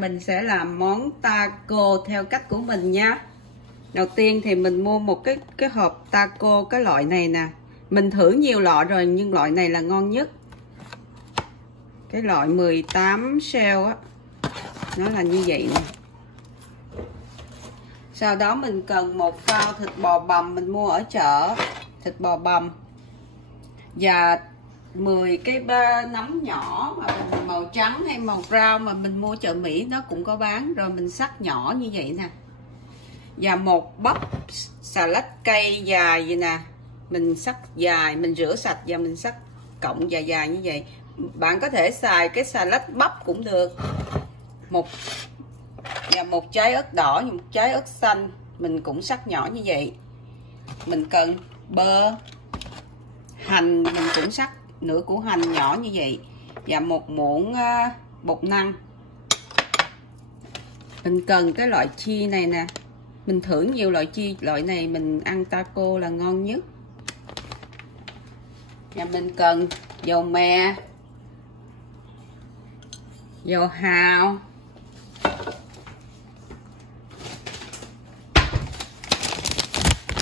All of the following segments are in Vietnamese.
mình sẽ làm món taco theo cách của mình nha. Đầu tiên thì mình mua một cái hộp taco, cái loại này nè. Mình thử nhiều loại rồi nhưng loại này là ngon nhất. Cái loại 18 shell á, nó là như vậy nè. Sau đó mình cần một phao thịt bò bằm mình mua ở chợ, thịt bò bằm, và 10 cái nấm nhỏ mà màu trắng hay màu rau mà mình mua chợ Mỹ nó cũng có bán, rồi mình cắt nhỏ như vậy nè. Và một bắp xà lách cây dài vậy nè, mình cắt dài, mình rửa sạch và mình cắt cọng dài dài như vậy. Bạn có thể xài cái xà lách bắp cũng được. Và một trái ớt đỏ, một trái ớt xanh mình cũng cắt nhỏ như vậy. Mình cần bơ, hành mình cũng cắt nửa củ hành nhỏ như vậy, và một muỗng bột năng. Mình cần cái loại chi này nè, mình thử nhiều loại chi, loại này mình ăn taco là ngon nhất. Và mình cần dầu mè, dầu hào,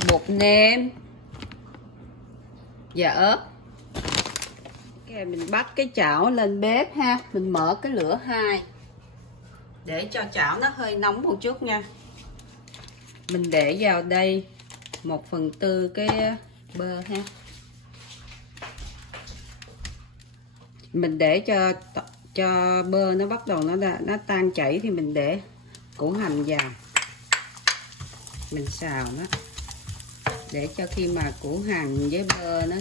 bột nêm và ớt. Okay, mình bắt cái chảo lên bếp ha, mình mở cái lửa 2 để cho chảo nó hơi nóng một chút nha. Mình để vào đây 1/4 cái bơ ha. Mình để cho bơ nó bắt đầu nó tan chảy thì mình để củ hành vào. Mình xào nó để cho khi mà củ hành với bơ nó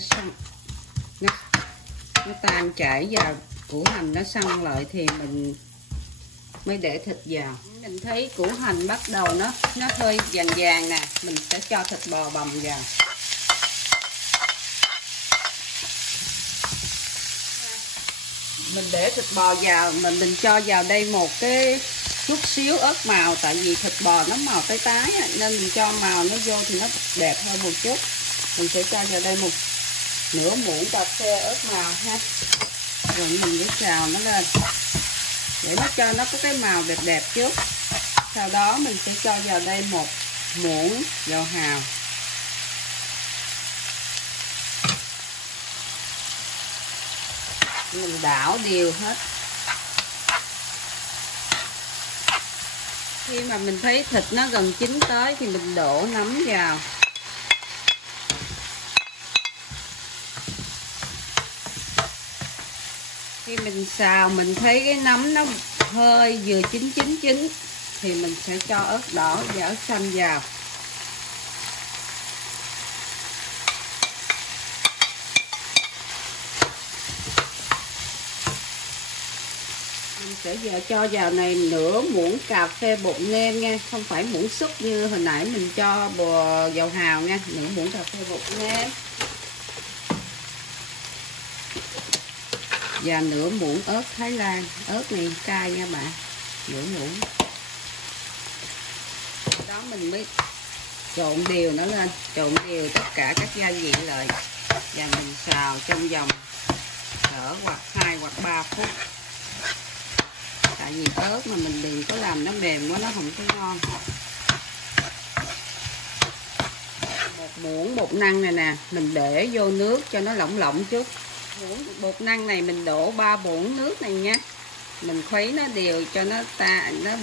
tan chảy và củ hành nó săn lại thì mình mới để thịt vào. Mình thấy củ hành bắt đầu nó hơi vàng vàng nè, mình sẽ cho thịt bò bằm vào. Mình để thịt bò vào, mình cho vào đây một cái chút xíu ớt màu, tại vì thịt bò nó màu tái tái nên mình cho màu nó vô thì nó đẹp hơn một chút. Mình sẽ cho vào đây nửa muỗng cà phê ớt màu ha, rồi mình sẽ xào nó lên để nó cho nó có cái màu đẹp đẹp trước. Sau đó mình sẽ cho vào đây 1 muỗng dầu hào, mình đảo đều hết. Khi mà mình thấy thịt nó gần chín tới thì mình đổ nấm vào. Khi mình xào mình thấy cái nấm nó hơi vừa chín thì mình sẽ cho ớt đỏ và ớt xanh vào. Mình sẽ giờ cho vào này nửa muỗng cà phê bột nêm nha, không phải muỗng súp như hồi nãy mình cho dầu hào nha, nửa muỗng cà phê bột nêm. Và nửa muỗng ớt Thái Lan, ớt này cay nha bạn, nửa muỗng. Đó mình mới trộn đều nó lên, trộn đều tất cả các gia vị lại và mình xào trong vòng cỡ hoặc 2 hoặc 3 phút. Tại vì ớt mà mình đừng có làm nó mềm quá, nó không có ngon. Một muỗng bột năng này nè, mình để vô nước cho nó lỏng lỏng chút. Muỗng bột năng này mình đổ 3 muỗng nước này nha. Mình khuấy nó đều cho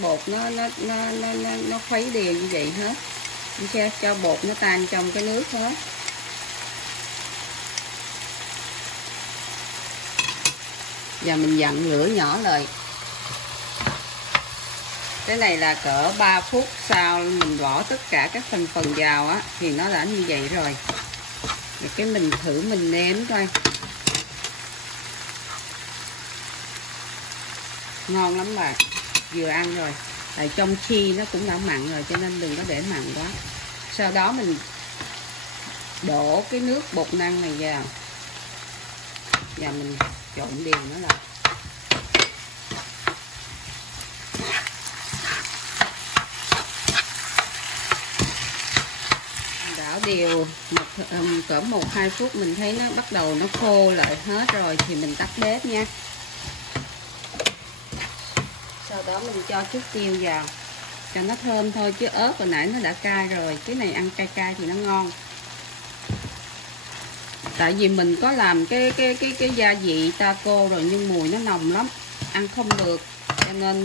bột nó khuấy đều như vậy hết. Cho bột nó tan trong cái nước hết. Và mình dặn lửa nhỏ lại. Cái này là cỡ 3 phút sau mình bỏ tất cả các thành phần vào á thì nó đã như vậy rồi. Rồi cái mình thử mình nếm coi. Ngon lắm bạn, vừa ăn rồi. Tại trong chi nó cũng đã mặn rồi cho nên đừng có để mặn quá. Sau đó mình đổ cái nước bột năng này vào và mình trộn đều nó lại. Đảo đều cỡ 1-2 phút mình thấy nó bắt đầu nó khô lại hết rồi thì mình tắt bếp nha. Sau đó mình cho chút tiêu vào cho nó thơm thôi, chứ ớt hồi nãy nó đã cay rồi, cái này ăn cay cay thì nó ngon. Tại vì mình có làm cái gia vị taco rồi nhưng mùi nó nồng lắm, ăn không được, cho nên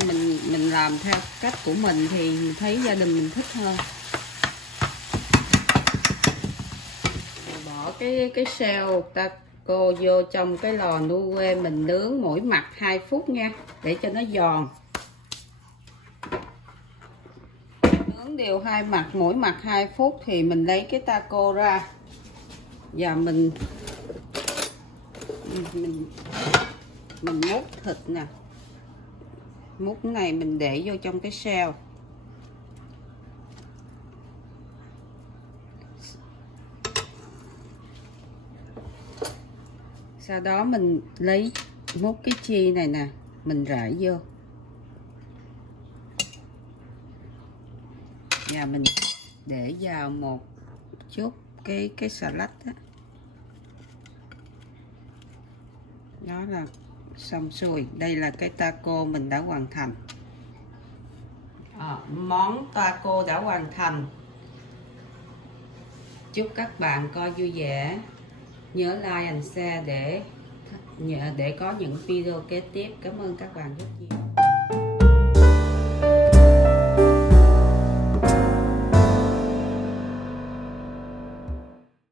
mình làm theo cách của mình thì mình thấy gia đình mình thích hơn. Bỏ cái xeo taco vô trong cái lò nu-que, mình nướng mỗi mặt 2 phút nha, để cho nó giòn. Nướng đều 2 mặt, mỗi mặt 2 phút thì mình lấy cái taco ra và mình múc thịt nè, múc này mình để vô trong cái xeo. Sau đó mình lấy múc cái chi này nè, mình rải vô và mình để vào một chút cái xà lách đó. Đó là xong xuôi. Đây là cái taco mình đã hoàn thành. Món taco đã hoàn thành. Chúc các bạn coi vui vẻ. Nhớ like and share để có những video kế tiếp. Cảm ơn các bạn rất nhiều.